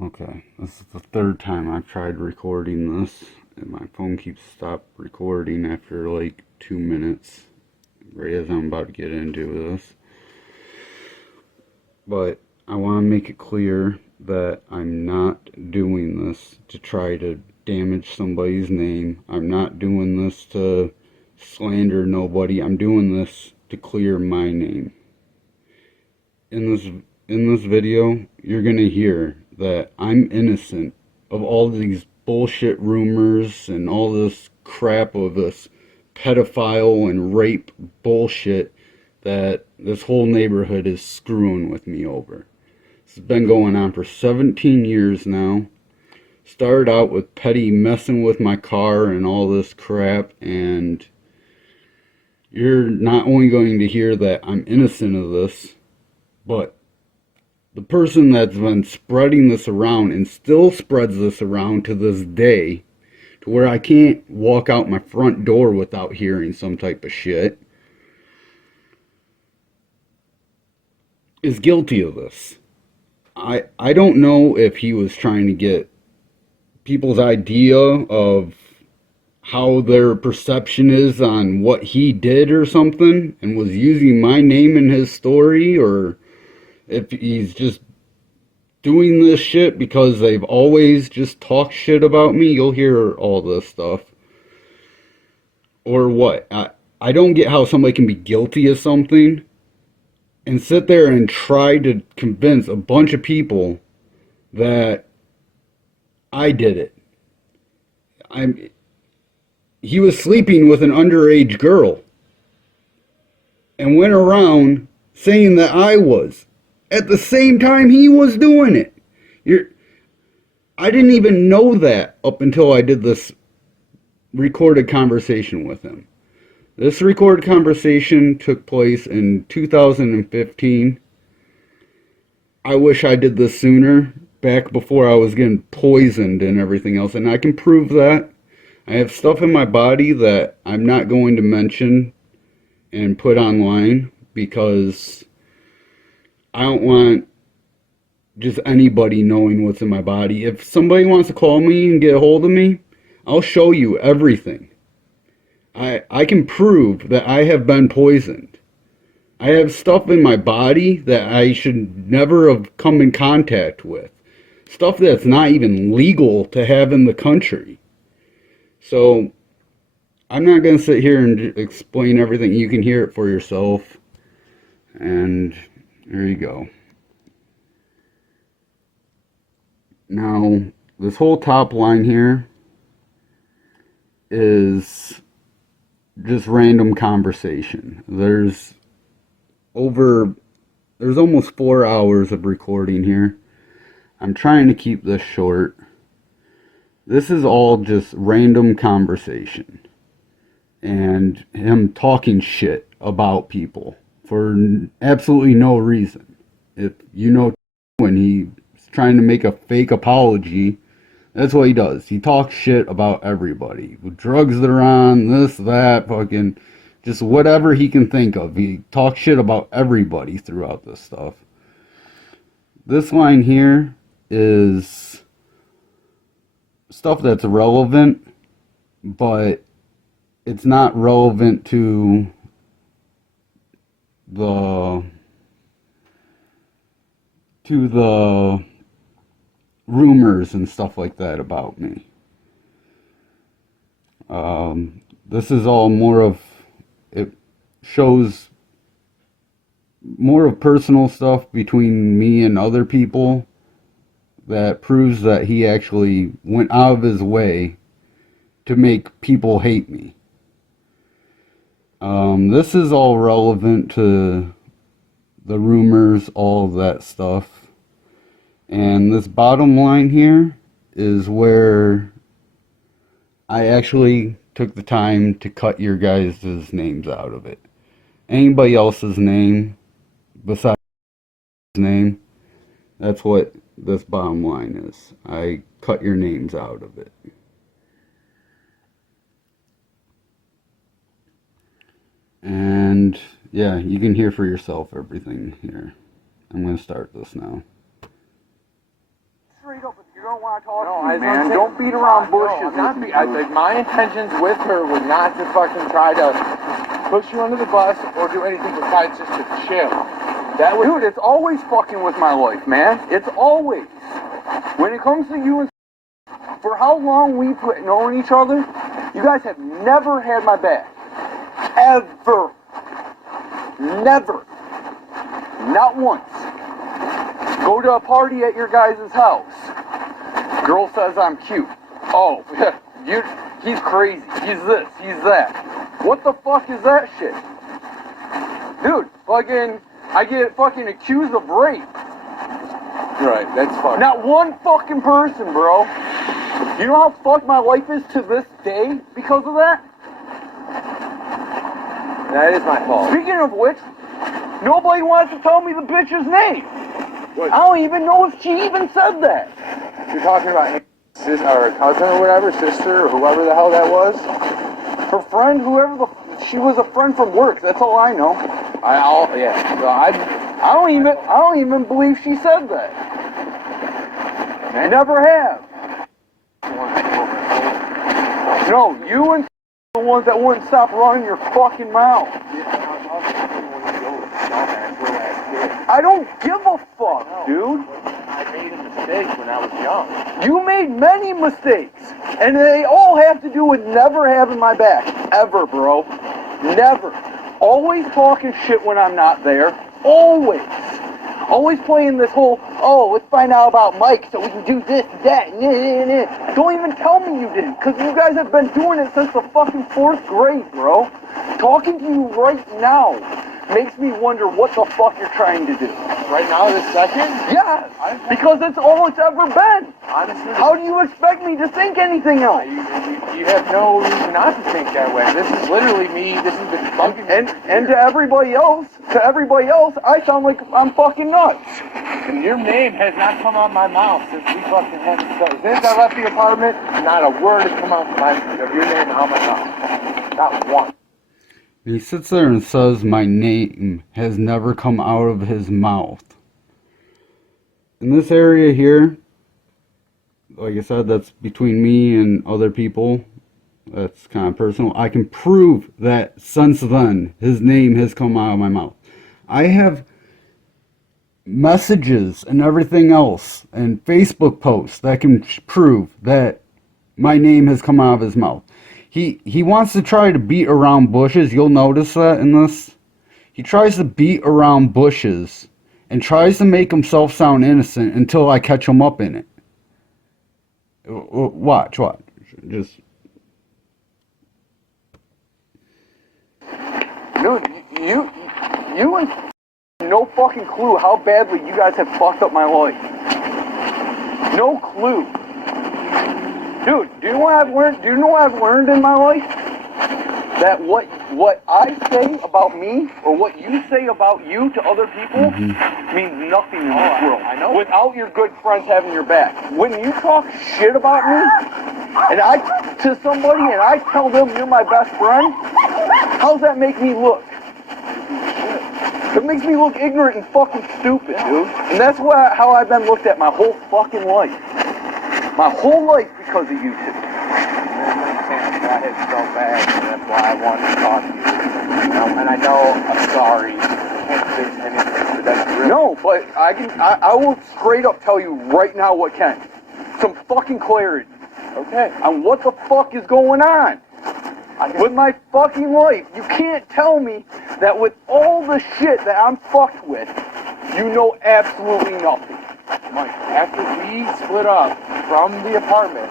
Okay, this is the third time I've tried recording this, and my phone keeps stopped recording after like 2 minutes, right as I'm about to get into this. But I want to make it clear that I'm not doing this to try to damage somebody's name. I'm not doing this to slander nobody. I'm doing this to clear my name. In this video, you're gonna hear that I'm innocent of all these bullshit rumors and all this crap of this pedophile and rape bullshit that this whole neighborhood is screwing with me over. This has been going on for 17 years now. Started out with petty messing with my car and all this crap, and you're not only going to hear that I'm innocent of this, but the person that's been spreading this around and still spreads this around to this day, to where I can't walk out my front door without hearing some type of shit, is guilty of this. I don't know if he was trying to get people's idea of how their perception is on what he did or something and was using my name in his story, or if he's just doing this shit because they've always just talked shit about me. You'll hear all this stuff. Or what? I don't get how somebody can be guilty of something and sit there and try to convince a bunch of people that I did it. He was sleeping with an underage girl and went around saying that I was at the same time he was doing it. I didn't even know that up until I did this recorded conversation with him. This recorded conversation took place in 2015. I wish I did this sooner, back before I was getting poisoned and everything else, and I can prove that. I have stuff in my body that I'm not going to mention and put online because I don't want just anybody knowing what's in my body. If somebody wants to call me and get a hold of me, I'll show you everything. I can prove that I have been poisoned. I have stuff in my body that I should never have come in contact with. Stuff that's not even legal to have in the country. So, I'm not going to sit here and explain everything. You can hear it for yourself. And there you go. Now, this whole top line here is just random conversation. There's almost 4 hours of recording here. I'm trying to keep this short. This is all just random conversation and him talking shit about people for absolutely no reason. If you know, when he's trying to make a fake apology, that's what he does. He talks shit about everybody. With drugs they're on, this, that, fucking, just whatever he can think of. He talks shit about everybody throughout this stuff. This line here is stuff that's relevant, but it's not relevant to the rumors and stuff like that about me. This is all it shows more of personal stuff between me and other people that proves that he actually went out of his way to make people hate me. This is all relevant to the rumors, all of that stuff. And this bottom line here is where I actually took the time to cut your guys' names out of it. Anybody else's name besides his name, that's what this bottom line is. I cut your names out of it. And yeah, you can hear for yourself everything here. I'm going to start this now. Straight up don't want to talk to you, man. Don't beat around bushes. My intentions with her was not to fucking try to push you under the bus or do anything besides just to chill. Dude, it's always fucking with my life, man. It's always. When it comes to you and for how long we've known each other, you guys have never had my back. Ever. Never. Not once. Go to a party at your guys' house. Girl says I'm cute. Oh, he's crazy. He's this, he's that. What the fuck is that shit? Dude, I get fucking accused of rape. Right, that's fucked. Not one fucking person, bro. You know how fucked my life is to this day because of that? That is my fault. Speaking of which, nobody wants to tell me the bitch's name. What? I don't even know if she even said that. You're talking about her cousin or whatever, sister or whoever the hell that was? Her friend, she was a friend from work. That's all I know. I don't even believe she said that. I never have. No, you and the ones that wouldn't stop running your fucking mouth. I don't give a fuck, dude. I made a mistake when I was young. You made many mistakes, and they all have to do with never having my back. Ever, bro. Never. Always talking shit when I'm not there. Always. Always playing this whole, let's find out about Mike so we can do this, that, nah. Don't even tell me you didn't, because you guys have been doing it since the fucking 4th grade, bro. Talking to you right now makes me wonder what the fuck you're trying to do. Right now, this second? Yeah, because that's all it's ever been. Honestly, how do you expect me to think anything else? You have no reason not to think that way. This is literally me. This is the fucking. And to everybody else, I sound like I'm fucking nuts. Your name has not come out my mouth since we fucking had it. Since I left the apartment, not a word has come out of your name out my mouth. Not one. He sits there and says my name has never come out of his mouth. In this area here, like I said, that's between me and other people. That's kind of personal. I can prove that since then, his name has come out of my mouth. I have messages and everything else and Facebook posts that can prove that my name has come out of his mouth. He wants to try to beat around bushes. You'll notice that in this. He tries to beat around bushes and tries to make himself sound innocent until I catch him up in it. Watch. Just... Dude, you and no fucking clue how badly you guys have fucked up my life. No clue. Dude, do you know what I've learned? Do you know what I've learned in my life? That what I say about me or what you say about you to other people means nothing in this world. I know. Without your good friends having your back. When you talk shit about me to somebody and I tell them you're my best friend, how's that make me look? It makes me look ignorant and fucking stupid, dude. And that's how I've been looked at my whole fucking life. My whole life because of you two. That is so bad, and that's why I wanted to talk to you. And I know I'm sorry. I can't fix anything, but that's real. No, but I will straight up tell you right now what can. Some fucking clarity. Okay. On what the fuck is going on with my fucking life. You can't tell me that with all the shit that I'm fucked with, you know absolutely nothing. Mike, after we split up from the apartment,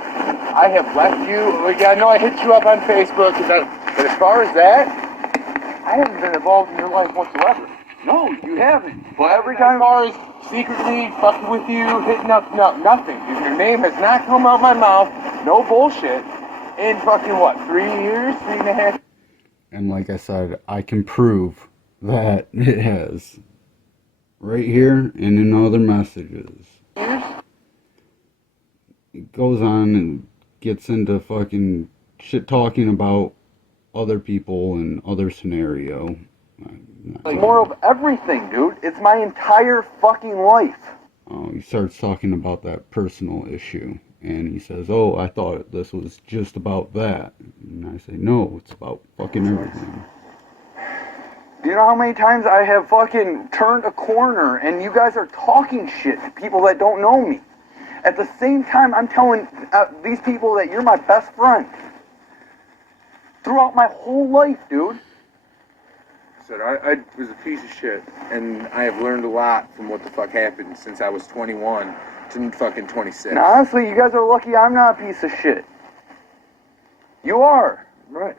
I have left you. I know I hit you up on Facebook, but as far as that, I haven't been involved in your life whatsoever. No, you haven't. But every time, as far as secretly fucking with you, hitting up, no, nothing. Your name has not come out of my mouth. No bullshit. In fucking what? 3 years? 3.5? And like I said, I can prove that it has. Right here and in other messages. It goes on and gets into fucking shit talking about other people and other scenario. It's more of everything, dude. It's my entire fucking life. he starts talking about that personal issue. And he says, oh, I thought this was just about that. And I say, no, it's about fucking everything. Do you know how many times I have fucking turned a corner and you guys are talking shit to people that don't know me? At the same time, I'm telling these people that you're my best friend. Throughout my whole life, dude. So I was a piece of shit, and I have learned a lot from what the fuck happened since I was 21 to fucking 26. And honestly, you guys are lucky I'm not a piece of shit. You are. Right.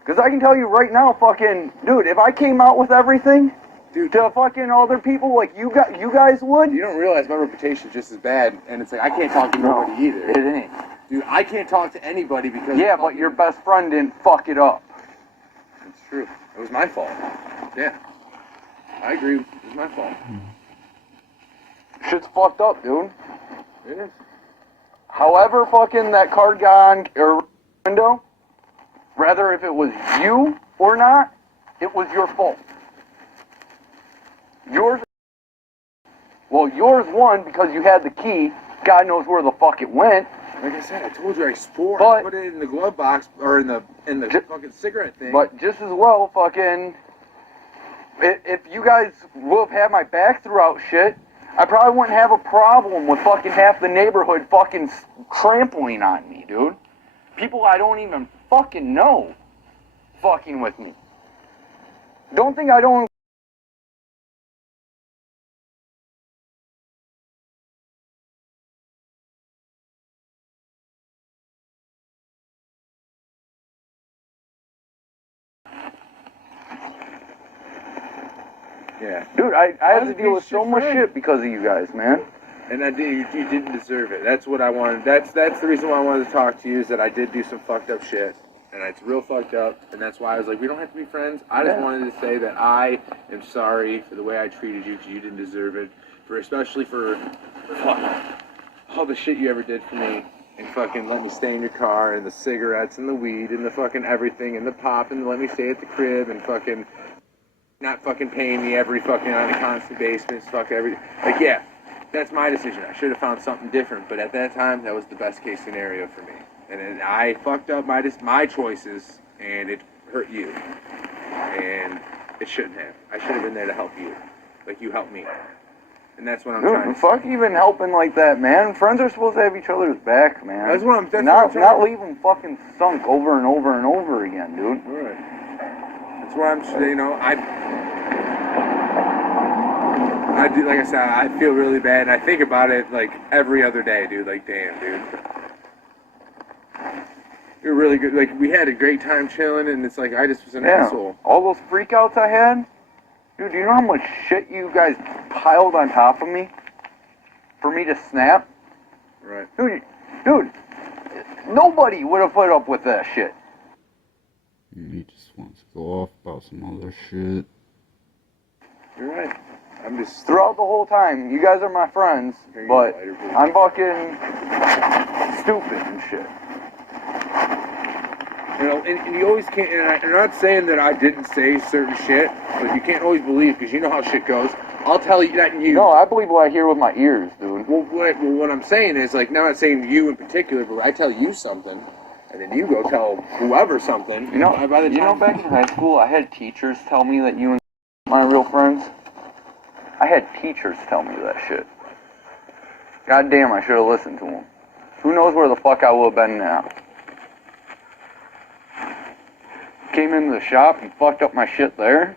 Because I can tell you right now, fucking, dude, if I came out with everything, Dude, to fucking other people like you guys would. you don't realize my reputation is just as bad, and it's like I can't talk to nobody either. It ain't. Dude, I can't talk to anybody because... Yeah, but your best friend didn't fuck it up. It's true. It was my fault. Yeah. I agree. It was my fault. Shit's fucked up, dude. It is. However fucking that card got on your window, rather if it was you or not, it was your fault. Yours won because you had the key. God knows where the fuck it went. Like I said, I told you I swore. But- I put it in the glove box or in the fucking cigarette thing. But just as well, fucking, if you guys would have had my back throughout shit, I probably wouldn't have a problem with fucking half the neighborhood fucking trampling on me, dude. People I don't even fucking know fucking with me. Don't think I don't. yeah. Dude, I have to Honestly, deal with so shit, much friend. shit because of you guys, man. And I did. You didn't deserve it. That's what I wanted. That's the reason why I wanted to talk to you, is that I did do some fucked up shit, and it's real fucked up. And that's why I was like, we don't have to be friends. I just Yeah. wanted to say that I am sorry for the way I treated you, because you didn't deserve it. Especially for all the shit you ever did for me, and fucking let me stay in your car, and the cigarettes, and the weed, and the fucking everything, and the pop, and let me stay at the crib, and fucking not fucking paying me every fucking on a constant basis. Fuck every yeah. That's my decision. I should have found something different, but at that time, that was the best case scenario for me. And then I fucked up my choices, and it hurt you. And it shouldn't have. I should have been there to help you, like you helped me. And that's what I'm trying Dude, to fuck even helping like that, man. Friends are supposed to have each other's back, man. That's what I'm. That's not what I'm trying. leave them fucking sunk over and over and over again, dude. Right. That's why I'm. You know, I do, like I said, I feel really bad, and I think about it like every other day, dude. Like, damn, dude. You're really good. Like, we had a great time chilling, and it's like I just was an asshole. All those freakouts I had, dude. Do you know how much shit you guys piled on top of me for me to snap? Right. Dude, nobody would have put up with that shit. He just wants to go off about some other shit. You're right. I'm just. Throughout the whole time, you guys are my friends, Here you go, but lighter, please. I'm fucking stupid and shit. You know, and you always can't. And I'm not saying that I didn't say certain shit, but you can't always believe, because you know how shit goes. I'll tell you that you. No, I believe what I hear with my ears, dude. Well, what I'm saying is, like, now I'm not saying you in particular, but I tell you something, and then you go tell whoever something. You know, by the time, back in high school, I had teachers tell me that you and my real friends. I had teachers tell me that shit. God damn, I should have listened to them. Who knows where the fuck I would have been now. Came into the shop and fucked up my shit there.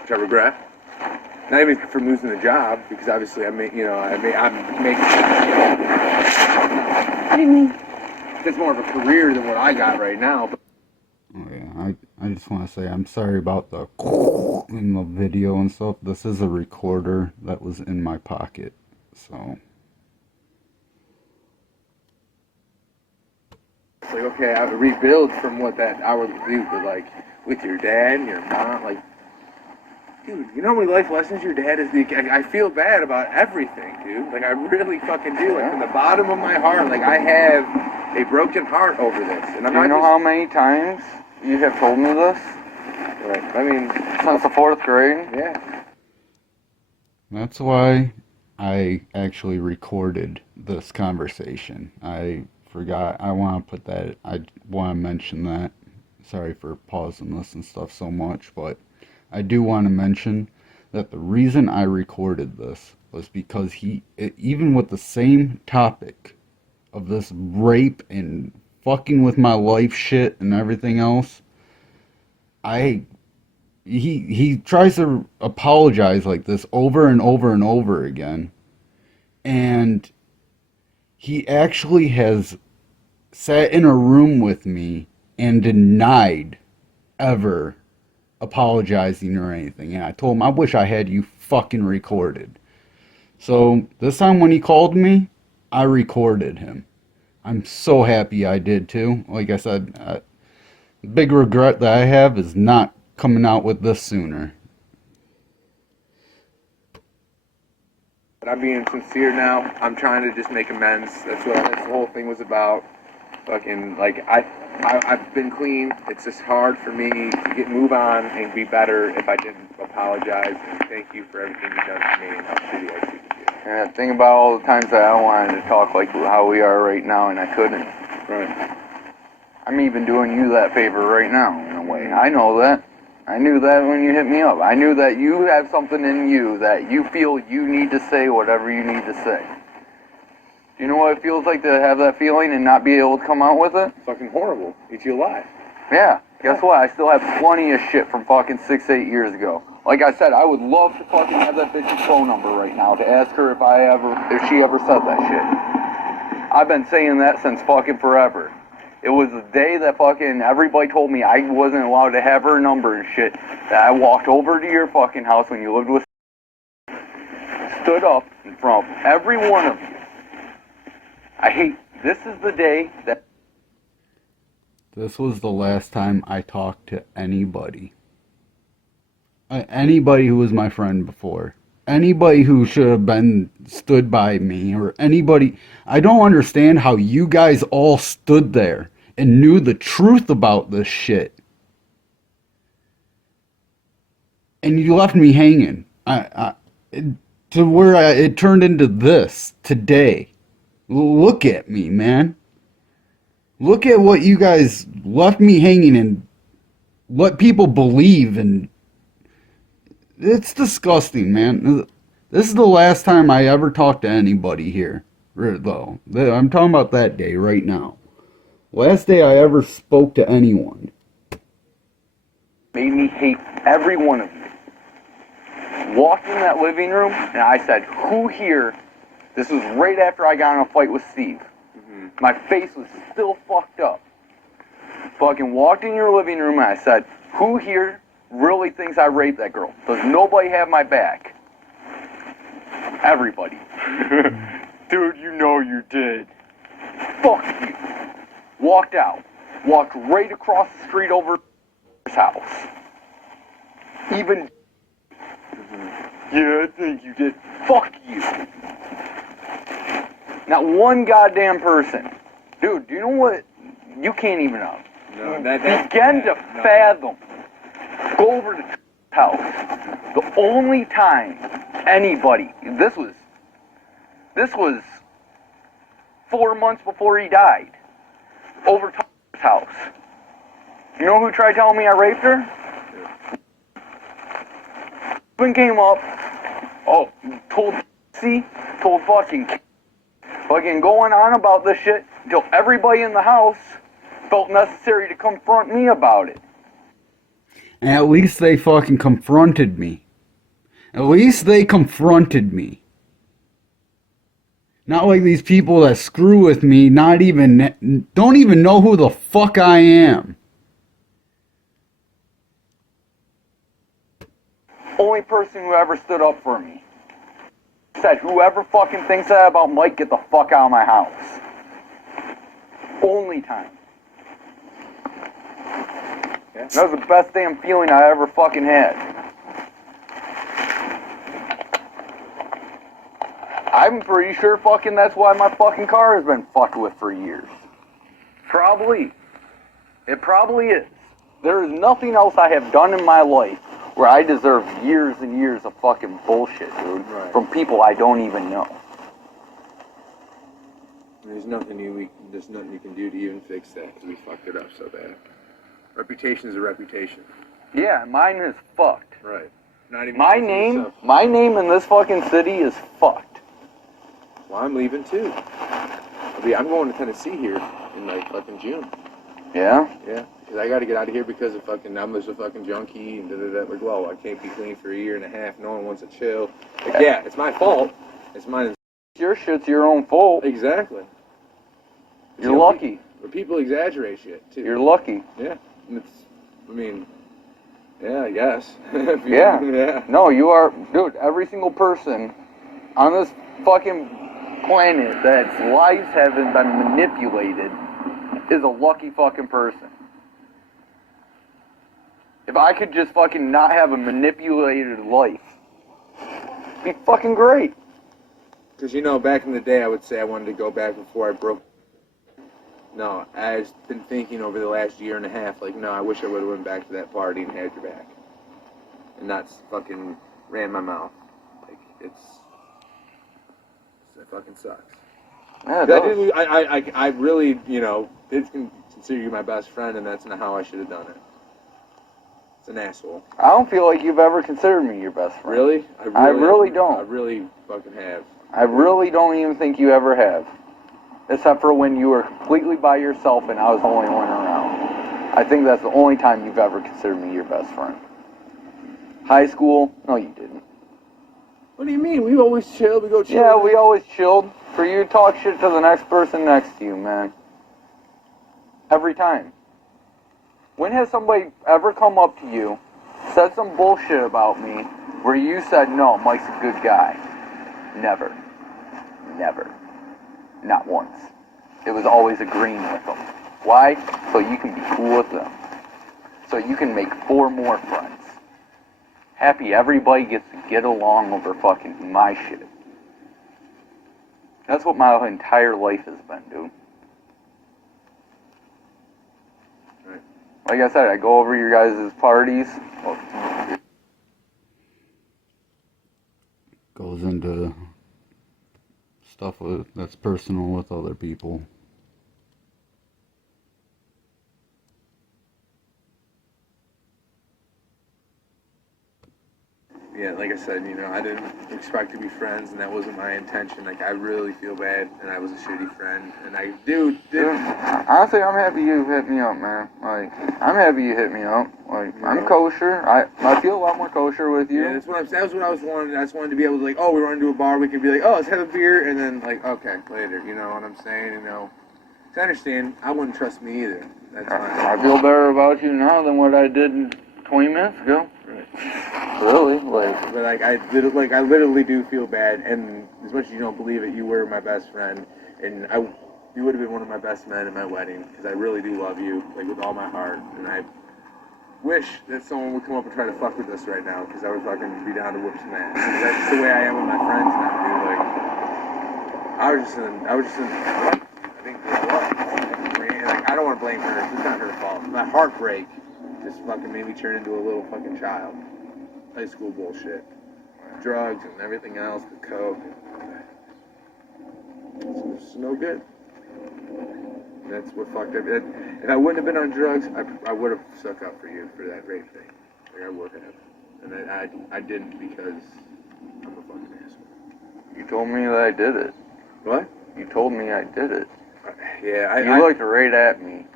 Which I regret. Not even from losing the job, because obviously I'm making. What do you mean? That's more of a career than what I got right now. But Oh yeah, I just want to say I'm sorry about the in the video and stuff. This is a recorder that was in my pocket, so. it's like, okay, I would rebuild from what that I would do, but like with your dad and your mom, like, dude, you know how many life lessons your dad is? I feel bad about everything, dude. Like, I really fucking do. Like, from the bottom of my heart, like, I have a broken heart over this. And I'm Do you not know just, how many times you have told me this? Right. I mean, Since the 4th grade. yeah. That's why I actually recorded this conversation. I forgot. I want to put that. I want to mention that. Sorry for pausing this and stuff so much, but I do want to mention that the reason I recorded this was because even with the same topic of this rape and fucking with my life shit and everything else, he tries to apologize like this over and over and over again, and he actually has sat in a room with me and denied ever apologizing or anything. And I told him I wish I had you fucking recorded. So this time when he called me, I recorded him. I'm so happy I did too. Like I said, the big regret that I have is not coming out with this sooner. But I'm being sincere now. I'm trying to just make amends. That's what this whole thing was about. Fucking, like, I've been clean. It's just hard for me to move on and be better if I didn't apologize. And thank you for everything you've done for me and how shitty I treated you. And think about all the times that I wanted to talk like how we are right now, and I couldn't. Right. I'm even doing you that favor right now, in a way. I know that. I knew that when you hit me up. I knew that you have something in you that you feel you need to say whatever you need to say. Do you know what it feels like to have that feeling and not be able to come out with it? Fucking horrible. Eat you alive. Yeah. Guess what? I still have plenty of shit from fucking 6-8 years ago. Like I said, I would love to fucking have that bitch's phone number right now to ask her if she ever said that shit. I've been saying that since fucking forever. It was the day that fucking everybody told me I wasn't allowed to have her number and shit that I walked over to your fucking house when you lived with, stood up in front of every one of you. This is the day that... This was the last time I talked to anybody. Anybody who was my friend before. Anybody who should have been stood by me, or anybody. I don't understand how you guys all stood there and knew the truth about this shit. And you left me hanging. To where it turned into this today. Look at me, man. Look at what you guys left me hanging and what people believe, and it's disgusting, man. This is the last time I ever talked to anybody here, though. I'm talking about that day right now. Last day I ever spoke to anyone. made me hate every one of you. Walked in that living room, and I said, who here? This was right after I got in a fight with Steve. My face was still fucked up. Fucking walked in your living room, and I said, who here really thinks I raped that girl? Does nobody have my back? Everybody. Dude, you know you did. Fuck you. Walked out. Walked right across the street over his house. Even... Yeah, I think you did. Fuck you. Not one goddamn person. Dude, do you know what? You can't even know. No, Begin to fathom. Go over to the house. The only time anybody, this was 4 months before he died, over to his house. You know who tried telling me I raped her? When came up, told fucking going on about this shit until everybody in the house felt necessary to confront me about it. And at least they fucking confronted me. At least they confronted me. Not like these people that screw with me, don't even know who the fuck I am. Only person who ever stood up for me. Said, whoever fucking thinks that about Mike, get the fuck out of my house. Only time. Yeah. That was the best damn feeling I ever fucking had. I'm pretty sure fucking that's why my fucking car has been fucked with for years. Probably. It probably is. There is nothing else I have done in my life where I deserve years and years of fucking bullshit, dude, Right. from people I don't even know. There's nothing you can do to even fix that because we fucked it up so bad. Reputation is a reputation. Yeah, mine is fucked. Right. Not even My for name yourself. in this fucking city is fucked. Well, I'm leaving too. I'm going to Tennessee here in like fucking June. Yeah? Yeah, because I got to get out of here because of fucking I'm just a fucking junkie and da-da-da. Like, well, I can't be clean for a year and a half. No one wants to chill. Like, yeah, it's my fault. It's mine. Your shit's your own fault. Exactly. You're lucky. But people exaggerate shit too. You're lucky. Yeah. And yeah, I guess. Yeah. Yeah. No, you are, dude, every single person on this fucking planet that's lives haven't been manipulated is a lucky fucking person. If I could just fucking not have a manipulated life, it'd be fucking great. Because, back in the day, I would say I wanted to go back before I broke. No, I've been thinking over the last year and a half, like, no, I wish I would have went back to that party and had your back. And not fucking ran my mouth. Like, it fucking sucks. Yeah, it does. I really, did consider you my best friend, and that's not how I should have done it. It's an asshole. I don't feel like you've ever considered me your best friend. Really? I really don't. I really fucking have. I really don't even think you ever have. Except for when you were completely by yourself and I was the only one around. I think that's the only time you've ever considered me your best friend. High school? No, you didn't. What do you mean? We always chill. We go chill. Yeah, we always chilled. For you to talk shit to the next person next to you, man. Every time. When has somebody ever come up to you, said some bullshit about me, where you said, no, Mike's a good guy? Never. Never. Not once. It was always agreeing with them. Why? So you can be cool with them. So you can make 4 more friends. Happy everybody gets to get along over fucking my shit. That's what my entire life has been, dude. Right. Like I said, I go over your guys' parties. Goes into stuff that's personal with other people. Yeah, like I said, I didn't expect to be friends, and that wasn't my intention. Like, I really feel bad, and I was a shitty friend, and I Dude, honestly, I'm happy you hit me up, man. Like, I'm happy you hit me up. Like, I'm kosher. I feel a lot more kosher with you. Yeah, that was what I was wanting. I just wanted to be able to, like, oh, we run to a bar, we can be like, oh, let's have a beer, and then, like, okay, later. You know what I'm saying? To understand, I wouldn't trust me either. That's fine. I feel better about you now than what I did 20 minutes ago. Right. Really? Like, But I literally do feel bad, and as much as you don't believe it, you were my best friend, and you would have been one of my best men at my wedding, because I really do love you, like, with all my heart, and I wish that someone would come up and try to fuck with us right now, because I would fucking be down to whoop some ass. That's just the way I am with my friends now, dude. Like, I think I don't want to blame her. It's not her fault. My heartbreak just fucking made me turn into a little fucking child. High school bullshit. Drugs and everything else, the coke. It's no good. That's what fucked up. If I wouldn't have been on drugs, I would have stuck up for you for that rape thing. Like, I would have. And I didn't because I'm a fucking asshole. you told me that I did it. What? You told me I did it. Yeah, You looked right at me.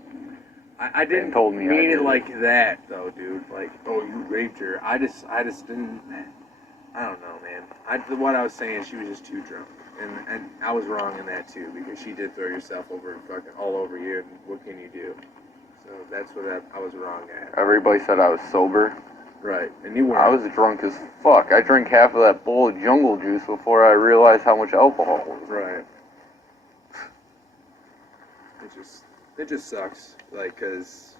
I didn't told me I mean did it like that, though, dude. Like, oh, you raped her. I just didn't. I don't know, man. What I was saying, she was just too drunk, and I was wrong in that too, because she did throw yourself over fucking all over you. And what can you do? So that's what I was wrong at. Everybody said I was sober. Right, and you weren't. I was drunk as fuck. I drank half of that bowl of jungle juice before I realized how much alcohol was. Right. It just sucks, like, cause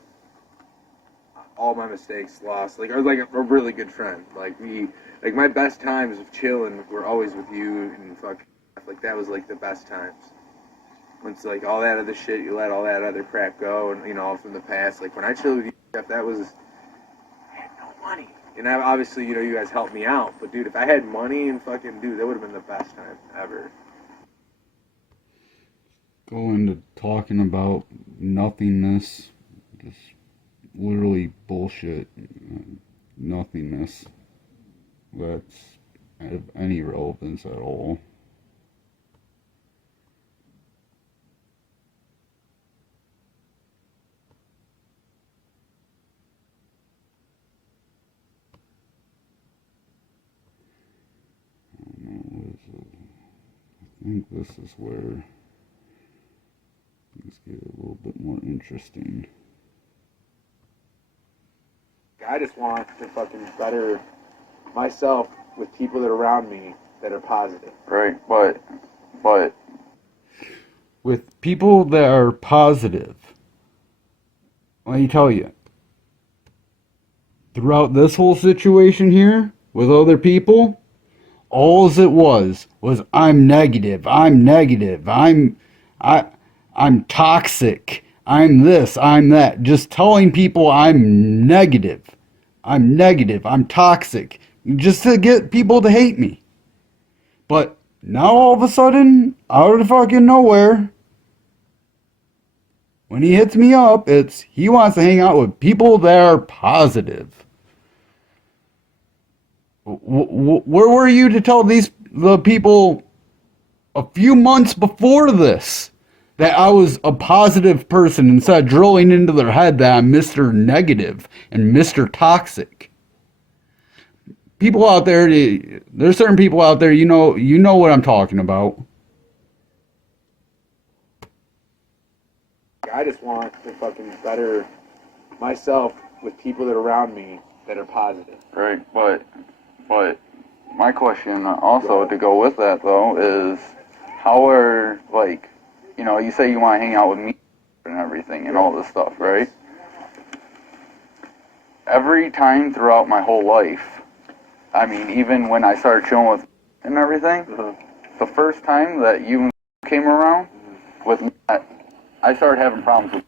all my mistakes lost. Like, I was like a really good friend. Like, my best times of chilling were always with you and fuck. Like, that was like the best times. Once like all that other shit, you let all that other crap go, and all from the past. Like, when I chilled with you. if that was, I had no money. And obviously, you know, you guys helped me out. But dude, if I had money and fucking, dude, that would have been the best time ever. Go into talking about nothingness, just literally bullshit, nothingness that's of any relevance at all. I think this is where things get a little bit more interesting. I just want to fucking better myself with people that are around me that are positive. Right, but with people that are positive, let me tell you, throughout this whole situation here with other people, all it was I'm negative, I'm toxic, I'm this, I'm that. Just telling people I'm negative, I'm toxic, just to get people to hate me. But now all of a sudden, out of fucking nowhere, when he hits me up, he wants to hang out with people that are positive. Where were you to tell the people a few months before this that I was a positive person instead of drilling into their head that I'm Mr. Negative and Mr. Toxic? People out there, there's certain people out there, you know what I'm talking about. I just want to fucking better myself with people that are around me that are positive. Right, but my question also to go with that though is how are, like, you know, you say you want to hang out with me and everything and all this stuff, right? Every time throughout my whole life, I mean, even when I started chilling with and everything, the first time that you came around with me, I started having problems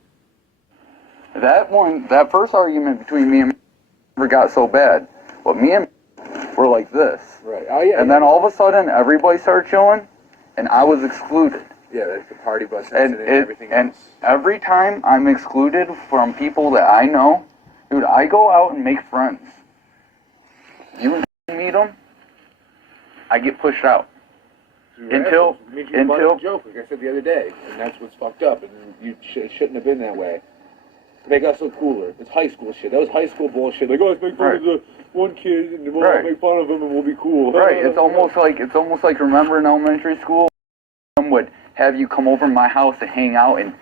with that first argument between me and never got so bad. But me and were like this. Right. Oh, yeah. And then all of a sudden, everybody started chilling, and I was excluded. Yeah, that's the party bus incident and everything and else. every time I'm excluded from people that I know, dude, I go out and make friends. You meet them, I get pushed out. Until joke, like I said the other day, and that's what's fucked up, and you shouldn't have been that way. To make us look cooler. It's high school shit. That was high school bullshit. Like, oh, let's make fun of the one kid, and we'll make fun of him, and we'll be cool. Right. It's almost like remember in elementary school, someone would have you come over to my house to hang out and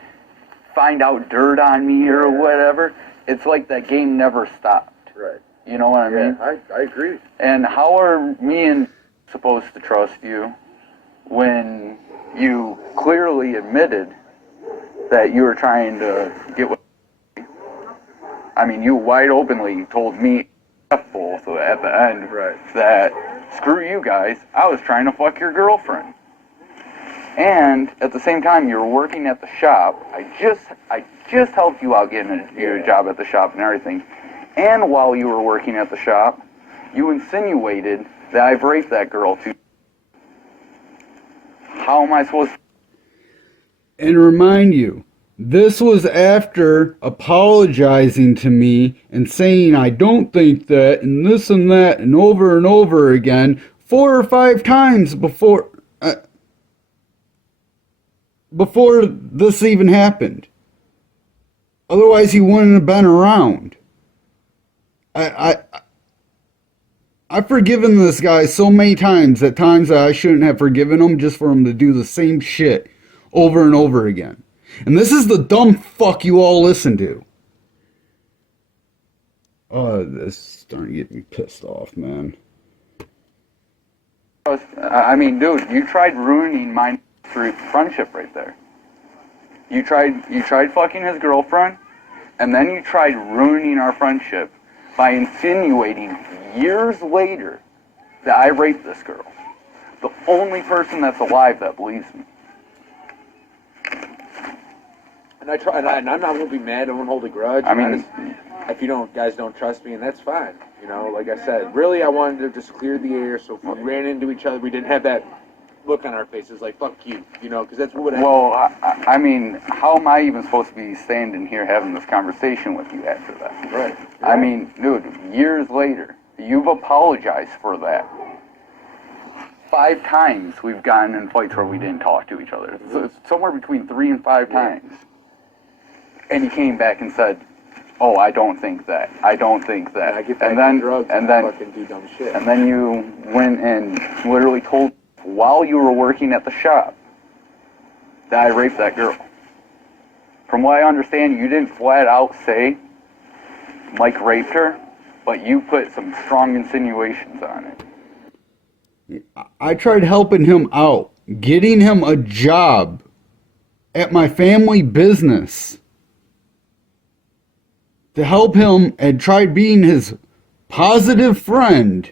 find out dirt on me or whatever. It's like that game never stopped. Right. You know what I mean? I agree. And how are me and supposed to trust you when you clearly admitted that you were trying to get with me? I mean, you wide openly told me both at the end that screw you guys, I was trying to fuck your girlfriend. And at the same time, you were working at the shop. I just helped you out getting a job at the shop and everything. And while you were working at the shop, you insinuated that I've raped that girl too. How am I supposed to... And remind you, this was after apologizing to me and saying I don't think that and this and that and over again 4 or 5 times before this even happened. Otherwise he wouldn't have been around. I've forgiven this guy so many times, at times that I shouldn't have forgiven him, just for him to do the same shit over and over again. And this is the dumb fuck you all listen to. Oh, this is starting to get me pissed off, man. I mean, dude, you tried ruining my friendship right there. You tried fucking his girlfriend, and then you tried ruining our friendship by insinuating years later that I raped this girl. The only person that's alive that believes me. And I try, and I'm not gonna be mad. I won't hold a grudge. I mean, if you guys don't trust me, and that's fine. You know, like I said, really, I wanted to just clear the air. So if we ran into each other, we didn't have that look on our faces like "fuck you," you know, because that's what would happen. well, I mean, how am I even supposed to be standing here having this conversation with you after that? Right. I mean, dude, years later, you've apologized for that. 5 times we've gotten in fights where we didn't talk to each other. So it's somewhere between 3 and 5 times. And he came back and said, "Oh, I don't think that. I don't think that." And I get back and then, to drugs and I then, fucking do dumb shit. and then you went and literally told while you were working at the shop that I raped that girl. From what I understand, you didn't flat out say Mike raped her, but you put some strong insinuations on it. I tried helping him out, getting him a job at my family business to help him, and tried being his positive friend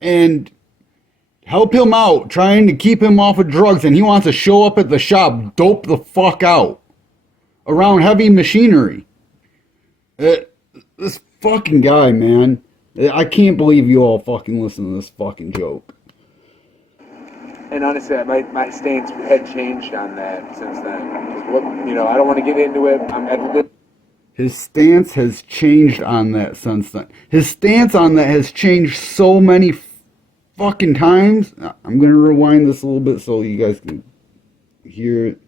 and help him out, trying to keep him off of drugs, and he wants to show up at the shop, dope the fuck out around heavy machinery. This fucking guy, man. I can't believe you all fucking listen to this fucking joke. And honestly, my stance had changed on that since then. Just what, you know, I don't want to get into it. I'm at the His stance has changed on that since then. His stance on that has changed so many fucking times. I'm going to rewind this a little bit so you guys can hear it.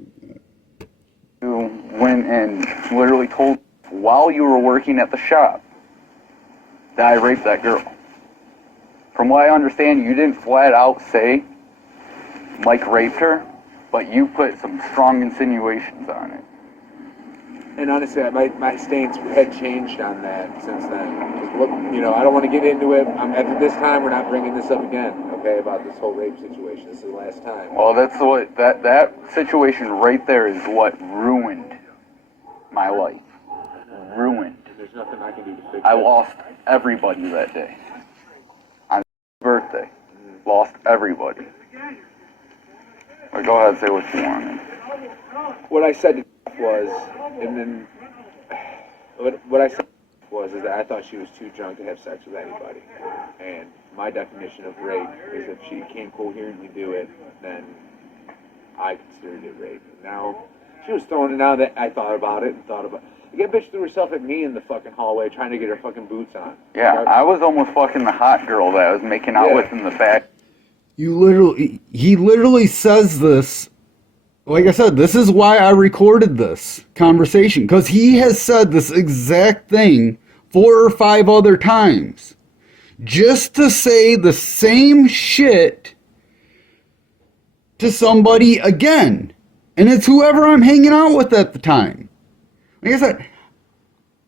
You went and literally told while you were working at the shop that I raped that girl. From what I understand, you didn't flat out say Mike raped her, but you put some strong insinuations on it. And honestly, my stance had changed on that since then. Just what, you know, I don't want to get into it. After this time, we're not bringing this up again, okay, about this whole rape situation. This is the last time. Well, that's what that situation right there is what ruined my life. Ruined. There's nothing I can do to fix it. I lost everybody that day. On my birthday. Lost everybody. But go ahead and say what you want. What I said was, and then what I said was is that I thought she was too drunk to have sex with anybody. And my definition of rape is if she can't coherently do it, then I considered it rape. Now, she was throwing it out that I thought about it and thought about it. That bitch threw herself at me in the fucking hallway trying to get her fucking boots on. Yeah, I was almost fucking the hot girl that I was making out with in the back. He literally says this. Like I said, this is why I recorded this conversation, because he has said this exact thing 4 or 5 other times just to say the same shit to somebody again. And it's whoever I'm hanging out with at the time. Like I said,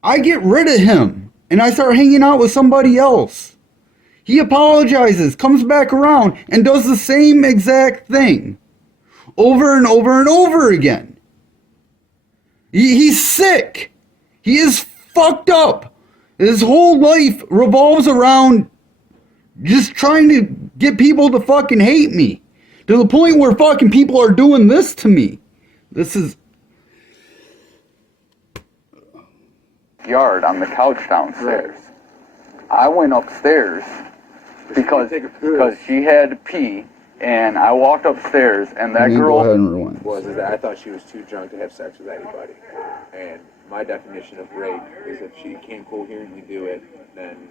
I get rid of him and I start hanging out with somebody else. He apologizes, comes back around, and does the same exact thing over and over and over again. He's sick. He is fucked up. His whole life revolves around just trying to get people to fucking hate me. To the point where fucking people are doing this to me. This is... Yard on the couch downstairs. I went upstairs because she had to pee, and I walked upstairs, and that girl... Go ahead and rewind. Was is that I thought she was too drunk to have sex with anybody. And my definition of rape is if she can't coherently do it, then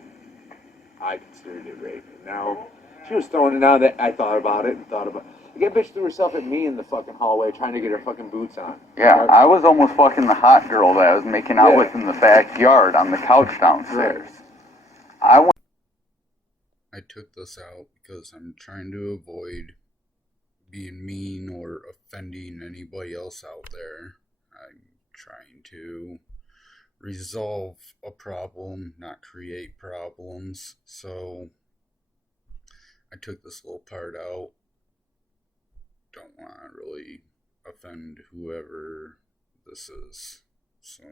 I considered it rape. Now, she was throwing it out that I thought about it and thought about it. That bitch threw herself at me in the fucking hallway trying to get her fucking boots on. Yeah, I was almost fucking the hot girl that I was making out with in the backyard on the couch downstairs. Right. I took this out because I'm trying to avoid being mean or offending anybody else out there. I'm trying to resolve a problem, not create problems. So I took this little part out. Don't want to really offend whoever this is. So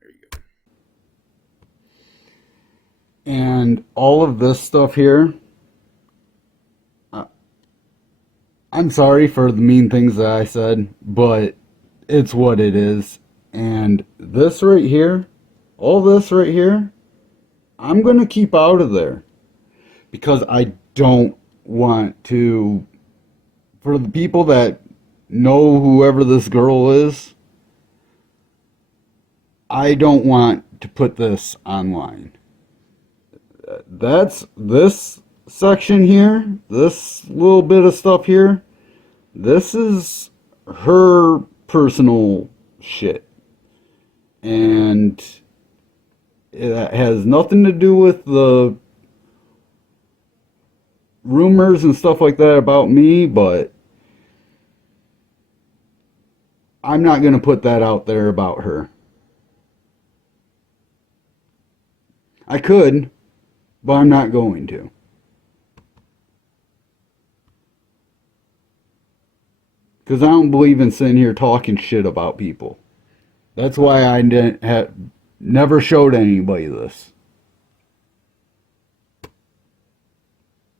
there you go. And all of this stuff here, I'm sorry for the mean things that I said, but it's what it is. And this right here, all this right here, I'm going to keep out of there. Because I don't want to, for the people that know whoever this girl is, I don't want to put this online. That's this section here, this little bit of stuff here, this is her personal shit. And it has nothing to do with the rumors and stuff like that about me, but I'm not going to put that out there about her. I could, but I'm not going to. Because I don't believe in sitting here talking shit about people. That's why I never showed anybody this.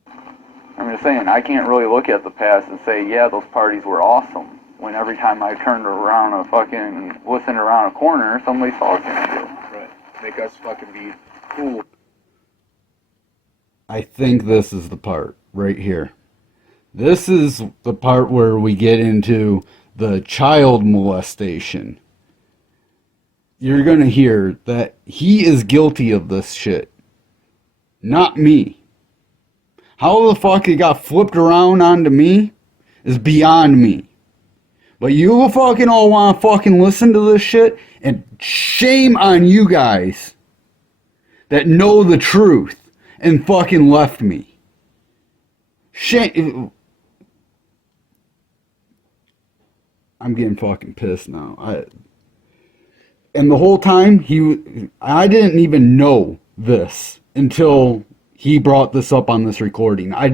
I'm just saying, I can't really look at the past and say, yeah, those parties were awesome, when every time I turned around listened around a corner, somebody's talking to. Right. Make us fucking be cool. I think this is the part right here. This is the part where we get into the child molestation. You're going to hear that he is guilty of this shit. Not me. How the fuck it got flipped around onto me is beyond me. But you fucking all want to fucking listen to this shit, and shame on you guys that know the truth and fucking left me. Shame. I'm getting fucking pissed now. And the whole time I didn't even know this until he brought this up on this recording. I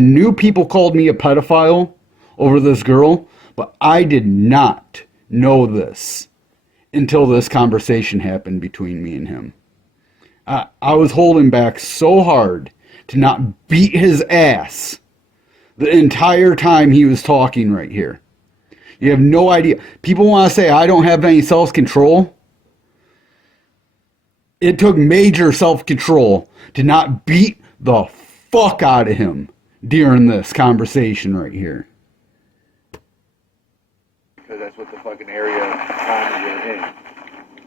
knew people called me a pedophile over this girl, but I did not know this until this conversation happened between me and him. I was holding back so hard to not beat his ass the entire time he was talking right here. You have no idea. People want to say I don't have any self-control. It took major self-control to not beat the fuck out of him during this conversation right here. Because that's what the fucking area time you're in.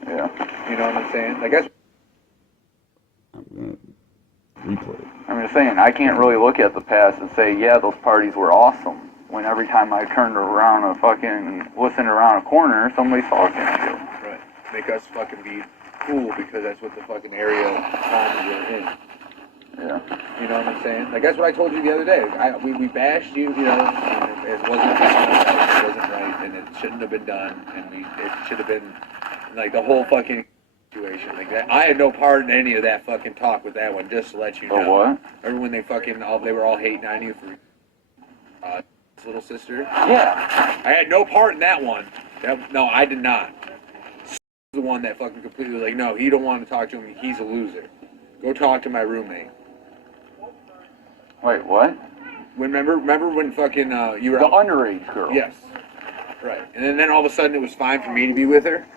Yeah. You know what I'm saying? Like, that's... I'm going to replay it. I'm just saying, I can't really look at the past and say, yeah, those parties were awesome, when every time I turned around listened around a corner, somebody's talking to. Right. Make us fucking be cool because that's what the fucking area time you're in. Yeah. You know what I'm saying? Like, that's what I told you the other day. We bashed you, you know, and it wasn't right, it wasn't right, and it shouldn't have been done, and it should have been, like, the whole fucking situation. Like, that. I had no part in any of that fucking talk with that one, just to let you know. Oh, what? Remember when they were all hating on you for, his little sister? Yeah. I had no part in that one. No, I did not. The one that fucking completely was like, no, he don't want to talk to him, he's a loser. Go talk to my roommate. Wait, what? Remember when fucking you were The underage girl. Yes. Right. And then all of a sudden it was fine for me to be with her?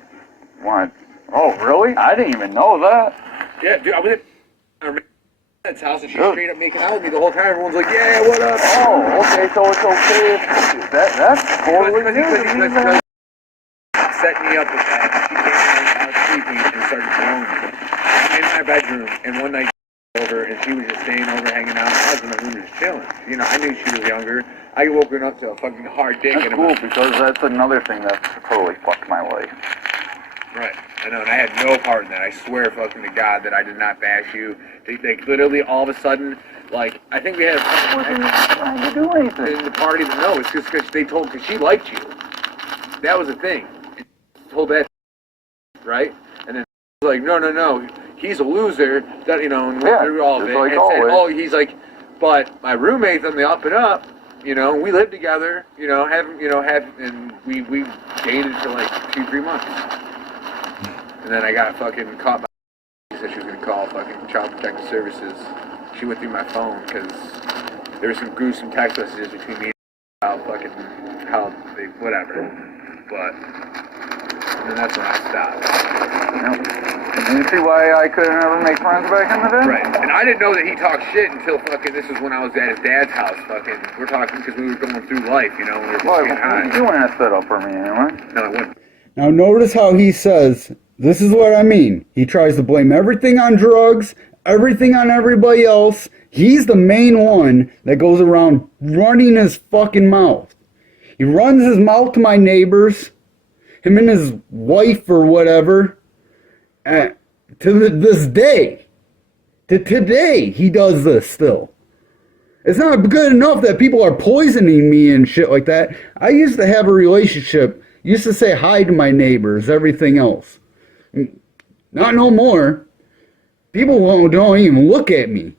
What? Oh, really? I didn't even know that. Yeah, dude, I was at her dad's house and she straight up making out with me the whole time. Everyone's like, yeah, what up? Oh, okay, so it's okay if that's totally new to me, man. Set me up with that. She came in, I was sleeping, and started blowing me. In my bedroom, and one night over, and she was just staying over, hanging out. I was in my room just chilling. You know, I knew she was younger. I woke her up to a fucking hard dick. That's cool, because that's another thing that's totally fucked my life. Right. I know, and I had no part in that. I swear fucking to God that I did not bash you. They literally, all of a sudden, like, I think we had I wasn't trying to do anything. in the party, but no, it's just because she liked you. That was the thing. Told that, right? And then like, no, he's a loser. That, you know, and Yeah, through all of just it. like And always. said, oh, he's like, but my roommate's on the up and up. You know, we lived together. You know, and we dated for like 2-3 months. And then I got fucking caught by. She said she was gonna call fucking Child Protective Services. She went through my phone because there were some gruesome text messages between me whatever. But and that's when I stopped. You see why I couldn't ever make friends back in the day? Right. And I didn't know that he talked shit until fucking this was when I was at his dad's house. Fucking, we're talking because we were going through life, you know, when we were Well, getting high. you wouldn't have stood up for me anyway. No, I wouldn't. Now notice how he says, this is what I mean. He tries to blame everything on drugs, everything on everybody else. He's the main one that goes around running his fucking mouth. He runs his mouth to my neighbors, him and his wife or whatever. To this day, to today, he does this still. It's not good enough that people are poisoning me and shit like that. I used to have a relationship, used to say hi to my neighbors, everything else. Not no more. People don't even look at me.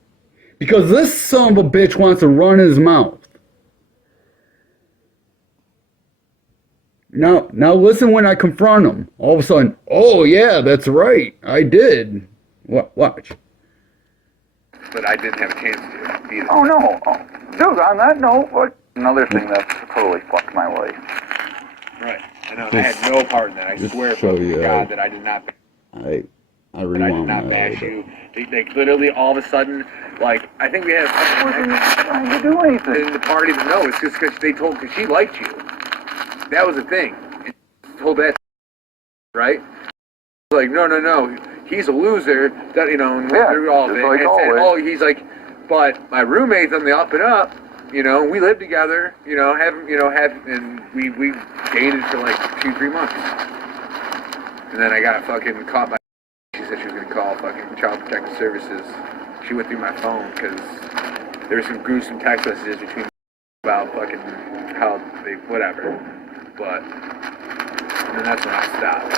Because this son of a bitch wants to run his mouth. Now listen when I confront him. All of a sudden, oh yeah, that's right, I did. Watch. But I didn't have a chance to either. Oh no. Oh, dude, on that note, what? Another thing that's totally fucked my life. Right. I know. I had no part in that. I just swear show to you, God that I did not. I That I did rewound not that. bash you. Like literally, all of a sudden, like I think we had. I wasn't trying to do anything. In the party, but no, it's just because because she liked you. That was the thing. Told that, right? Like, no, he's a loser. That and Yeah, through all of just it. like And said, always. he's like, but my roommate's on the up and up. We lived together. And we dated for like 2-3 months. And then I got fucking caught by. She said she was gonna call fucking Child Protective Services. She went through my phone because there were some gruesome text messages between about fucking how they whatever. But and then that's when I stopped.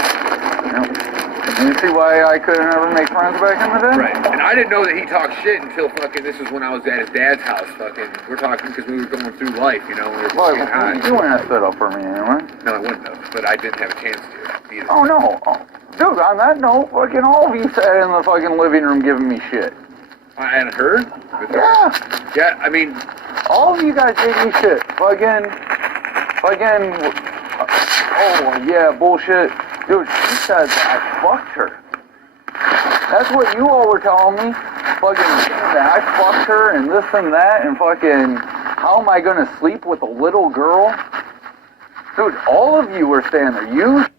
You see why I couldn't ever make friends back in the day? Right. And I didn't know that he talked shit until fucking this was when I was at his dad's house. Fucking, we're talking because we were going through life, when we were Well, getting high. you wouldn't have stood up for me anyway. No, I wouldn't have. But I didn't have a chance to either. Oh no. Oh, dude, on that note, fucking all of you sat in the fucking living room giving me shit. And her? With her? Yeah. Yeah, I mean, All of you guys gave me shit. Fucking, oh yeah, bullshit. Dude, she said that I fucked her. That's what you all were telling me. Fucking that I fucked her and this and that and fucking how am I gonna sleep with a little girl? Dude, all of you were standing there.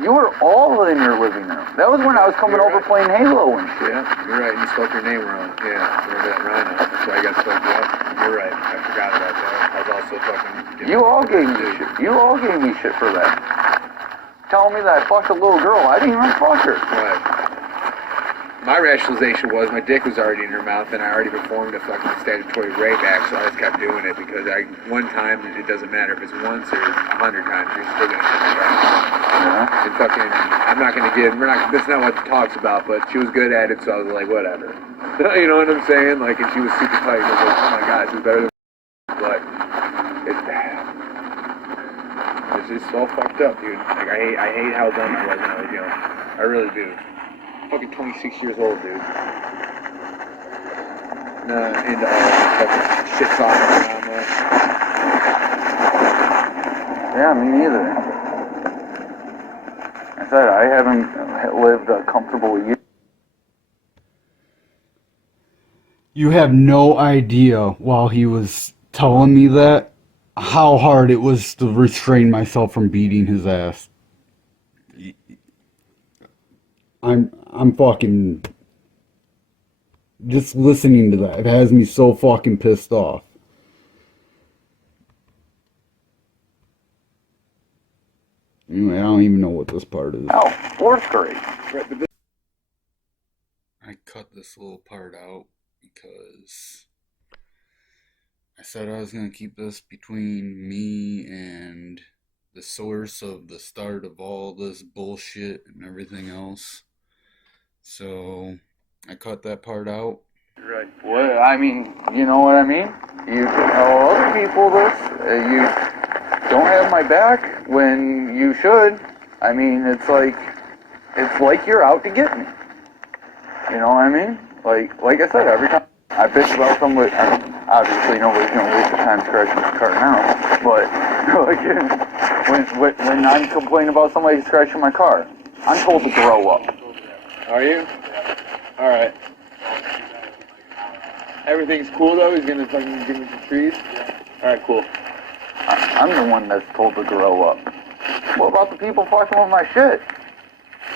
You were all in your living room. That was when I was coming over playing Halo and shit. yeah, you're right. You spelled your name wrong. Yeah, remember that Rhino. That's why I got spelled up. You're right. I forgot about that. I was also fucking... You all gave me shit. You all gave me shit for that. Telling me that I fucked a little girl. I didn't even fuck her. Right. My rationalization was my dick was already in her mouth and I already performed a fucking statutory rape act, so I just kept doing it because one time, it doesn't matter if it's once or 100 times, you're still gonna shit your Yeah. And fucking, I'm not gonna that's not what the talk's about, but she was good at it, so I was like, whatever. You know what I'm saying? Like, and she was super tight. I was like, oh my god, she's better than but it's just all fucked up, dude. Like, I hate how dumb I was when I was young. I really do. Fucking 26 years old, dude. Into all this fucking shit talking drama. Yeah, me neither. I said I haven't lived a comfortable year. You have no idea while he was telling me that how hard it was to restrain myself from beating his ass. I'm fucking just listening to that. It has me so fucking pissed off. Anyway, I don't even know what this part is. Oh, fourth grade. Right, but I cut this little part out because I said I was going to keep this between me and the source of the start of all this bullshit and everything else. So I cut that part out. right. Well, I mean, you know what I mean? You can tell other people this. You don't have my back when you should. I mean, it's like you're out to get me. You know what I mean? Like I said, every time I bitch about somebody, obviously nobody's gonna waste the time scratching this car now. But when I'm complaining about somebody scratching my car, I'm told to grow up. Are you? Alright. Everything's cool though? He's gonna fucking give me some trees? Alright, cool. I'm the one that's told to grow up. What about the people fucking with my shit?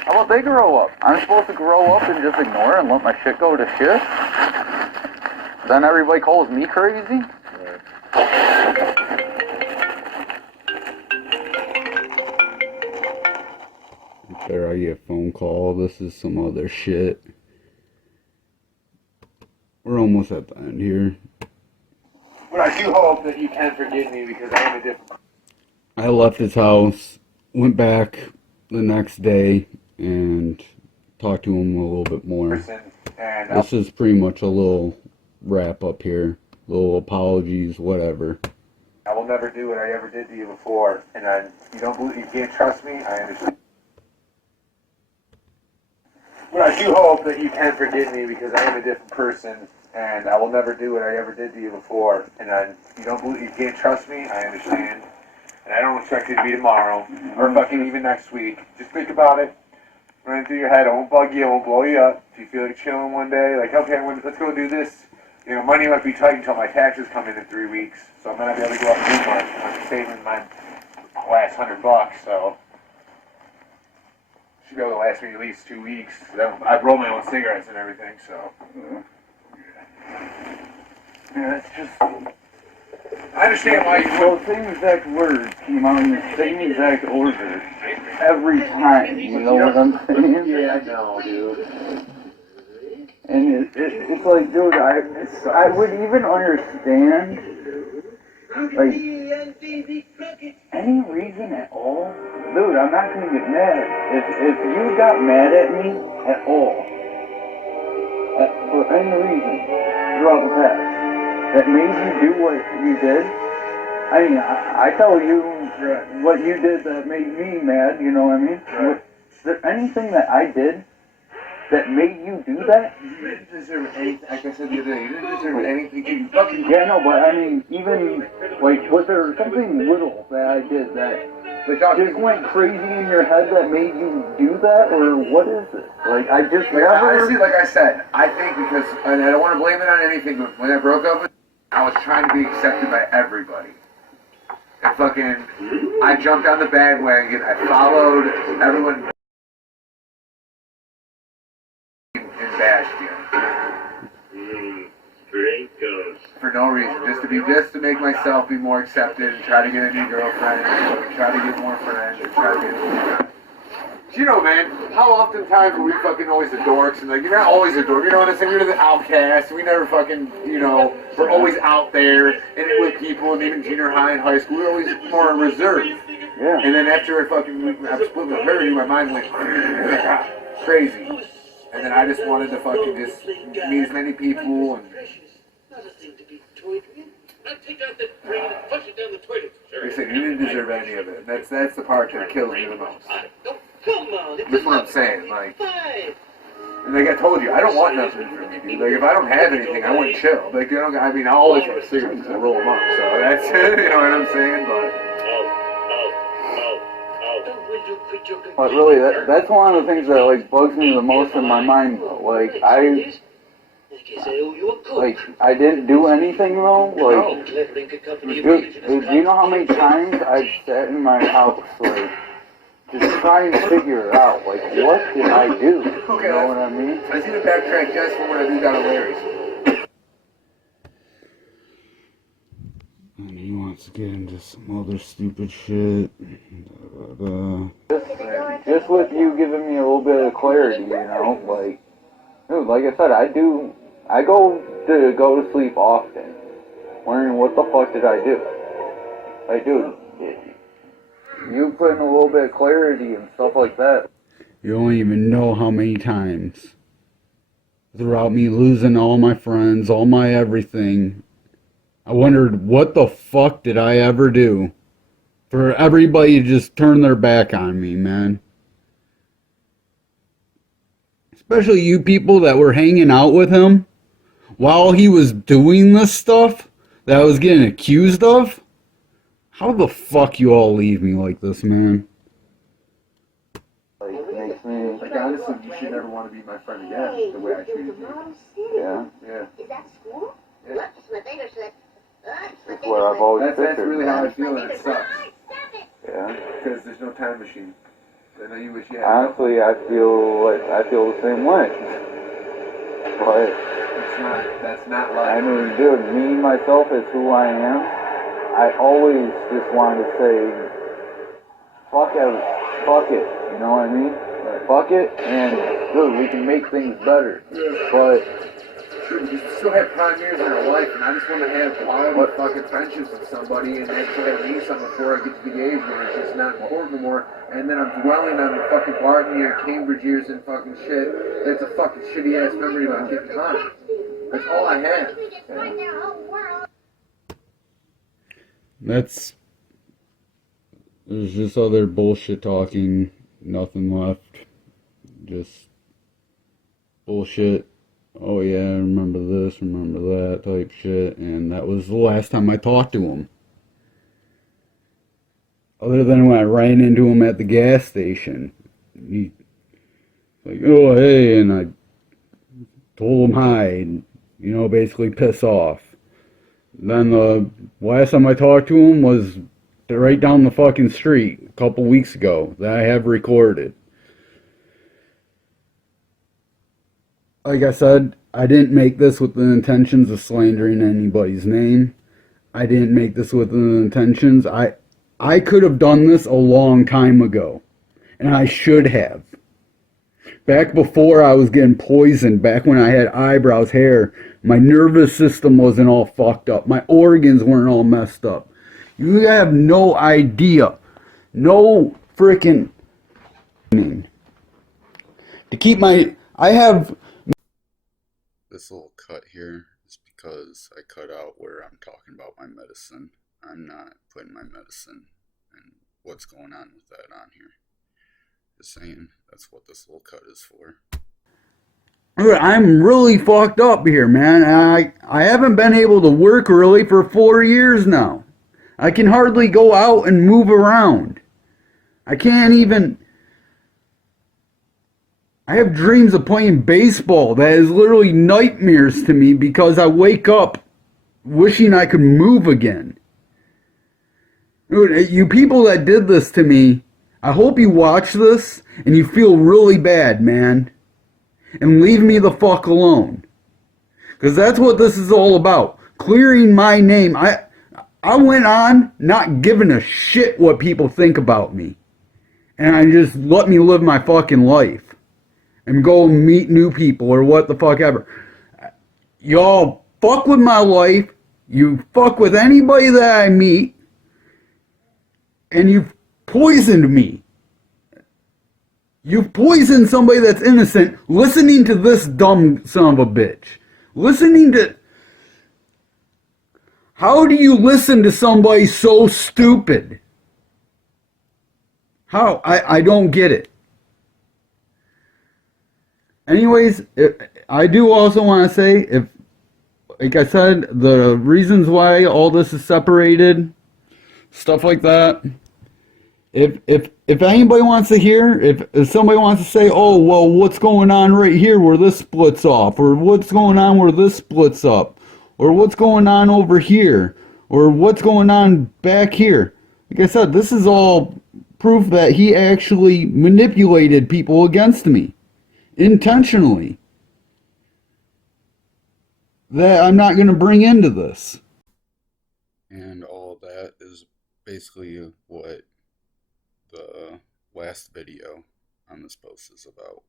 How about they grow up? I'm supposed to grow up and just ignore it and let my shit go to shit? Then everybody calls me crazy? There, I get a phone call. This is some other shit. We're almost at the end here. But I do hope that you can forgive me because I am a different. I left his house, went back the next day, and talked to him a little bit more. person. And This is pretty much a little wrap up here. Little apologies, whatever. I will never do what I ever did to you before. And you don't believe, you can't trust me. I understand. But I do hope that you can forgive me because I am a different person, and I will never do what I ever did to you before. And you don't believe, you can't trust me. I understand. And I don't expect it to be tomorrow or fucking even next week. Just think about it. Run it through your head. I won't bug you. I won't blow you up. If you feel like chilling one day, like, okay, let's go do this. You know, money might be tight until my taxes come in 3 weeks, so I'm not gonna be able to go out and do much. I'm saving my last $100, so should be able to last me at least 2 weeks. I roll my own cigarettes and everything, so Yeah, it's just... I understand why you Well, the same exact words came out in the same exact order every time, you know what I'm saying? Yeah, I know, dude. And it's like, dude, I would even understand, like, any reason at all. Dude, I'm not gonna get mad. If you got mad at me at all, for any reason, throughout the past, that made you do what you did, I mean, I tell you what you did that made me mad, you know what I mean? Right. Is there anything that I did that made you do that? You didn't deserve anything, like I said the other day, you didn't deserve anything, you fucking... Yeah, no, but I mean, even, like, was there something little that I did that just went crazy in your head that made you do that, or what is it? Like, I just Like, never... honestly, like I said, I think because, and I don't want to blame it on anything, but when I broke up with I was trying to be accepted by everybody. And fucking, I jumped on the bandwagon, I followed everyone and bashed you. For no reason, just to make myself be more accepted and try to get a new girlfriend, and try to get more friends, and try to get more. You know, man, how oftentimes were we fucking always the dorks, and like, you're not always a dork, you know what I'm saying? We were the outcasts, we never fucking, you know, we're always out there, and with people, and even junior high and high school, we were always more reserved. Yeah. And then after I split with her, my mind went crazy. And then I just wanted to fucking just meet as many people, and like I said, you didn't deserve any of it. That's the part that kills me the most. That's what I'm saying, like, and like I told you, I don't want nothing from you, dude. Like, if I don't have anything, I wouldn't chill. Like, you know, I mean, I'll always have cigarettes because I roll them up, so that's it, you know what I'm saying, But really, that's one of the things that, like, bugs me the most in my mind, though. Like, I didn't do anything, though. Like, do you know how many times I've sat in my house, like, just trying to figure it out? Like, what did I do? You know what I mean? I see the backtrack just from when I moved out of Larry's. And he wants to get into some other stupid shit. Just with you giving me a little bit of clarity, you know, like, dude, like I said, I go to sleep often, wondering what the fuck did I do? Like, dude, you put in a little bit of clarity and stuff like that. You don't even know how many times throughout me losing all my friends, all my everything, I wondered, what the fuck did I ever do for everybody to just turn their back on me, man? Especially you people that were hanging out with him while he was doing this stuff that I was getting accused of. How the fuck you all leave me like this, man? Like, makes me, Like, honestly, you should never want to be my friend again, the way I treated you. yeah. Yeah. Is that school? Yeah. That's what I've always That's pictured. really how I feel, and it sucks. Yeah. Because there's no time machine. I know you wish you had. Honestly, I feel the same way. But That's not life. I mean, dude, me myself is who I am. I always just want to say, fuck it. You know what I mean? Fuck it, and dude, we can make things better. But You still have prime years in our life, and I just want to have quality fucking friendships with somebody and actually have me something before I get to the age where it's just not important anymore. And then I'm dwelling on the fucking Barton year, Cambridge years, and fucking shit. That's a fucking shitty ass memory about getting high. That's all I have. There's just other bullshit talking, nothing left. Just bullshit. Oh yeah, remember this, remember that type shit. And that was the last time I talked to him. Other than when I ran into him at the gas station. He like, oh hey, and I told him hi, and, you know, basically piss off. Then the last time I talked to him was right down the fucking street a couple weeks ago that I have recorded. Like I said, I didn't make this with the intentions of slandering anybody's name. I didn't make this with the intentions. I could have done this a long time ago. And I should have. Back before I was getting poisoned, back when I had eyebrows, hair, my nervous system wasn't all fucked up. My organs weren't all messed up. You have no idea. No freaking... To keep my... I have... This little cut here is because I cut out where I'm talking about my medicine. I'm not putting my medicine and what's going on with that on here. Just saying, that's what this little cut is for. I'm really fucked up here, man. I haven't been able to work really for 4 years now. I can hardly go out and move around. I can't even... I have dreams of playing baseball that is literally nightmares to me because I wake up wishing I could move again. Dude, you people that did this to me, I hope you watch this and you feel really bad, man. And leave me the fuck alone. Because that's what this is all about. Clearing my name. I went on not giving a shit what people think about me. And I just let me live my fucking life. And go meet new people or what the fuck ever. Y'all fuck with my life. You fuck with anybody that I meet. And you've poisoned me. You've poisoned somebody that's innocent listening to this dumb son of a bitch. Listening to... How do you listen to somebody so stupid? How? I don't get it. Anyways, I do also want to say, if, like I said, the reasons why all this is separated, stuff like that. If anybody wants to hear, if somebody wants to say, oh, well, what's going on right here where this splits off, or what's going on where this splits up, or what's going on over here, or what's going on back here. Like I said, this is all proof that he actually manipulated people against me. Intentionally. That I'm not going to bring into this. And all of that is basically what the last video on this post is about.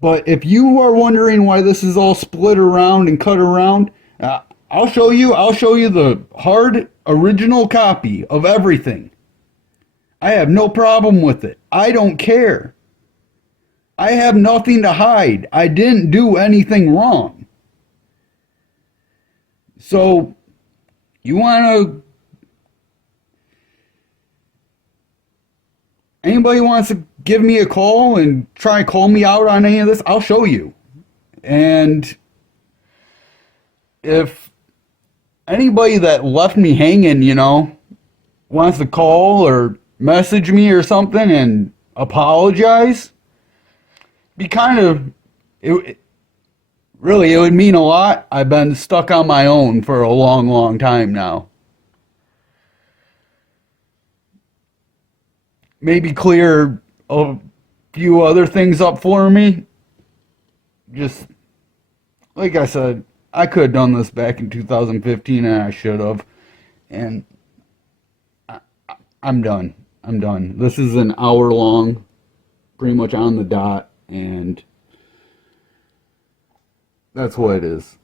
But if you are wondering why this is all split around and cut around, I'll show you the hard original copy of everything. I have no problem with it. I don't care. I have nothing to hide. I didn't do anything wrong. So, you want to... Anybody wants to give me a call and try and call me out on any of this, I'll show you. And if anybody that left me hanging, you know, wants to call or message me or something and apologize, be kind of, really, it would mean a lot. I've been stuck on my own for a long, long time now. Maybe clear a few other things up for me. Just, like I said, I could have done this back in 2015 and I should have. And I'm done. I'm done. This is an hour long, pretty much on the dot, and that's what it is.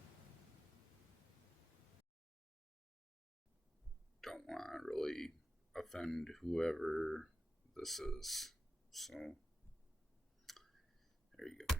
Don't want to really offend whoever this is. So, there you go.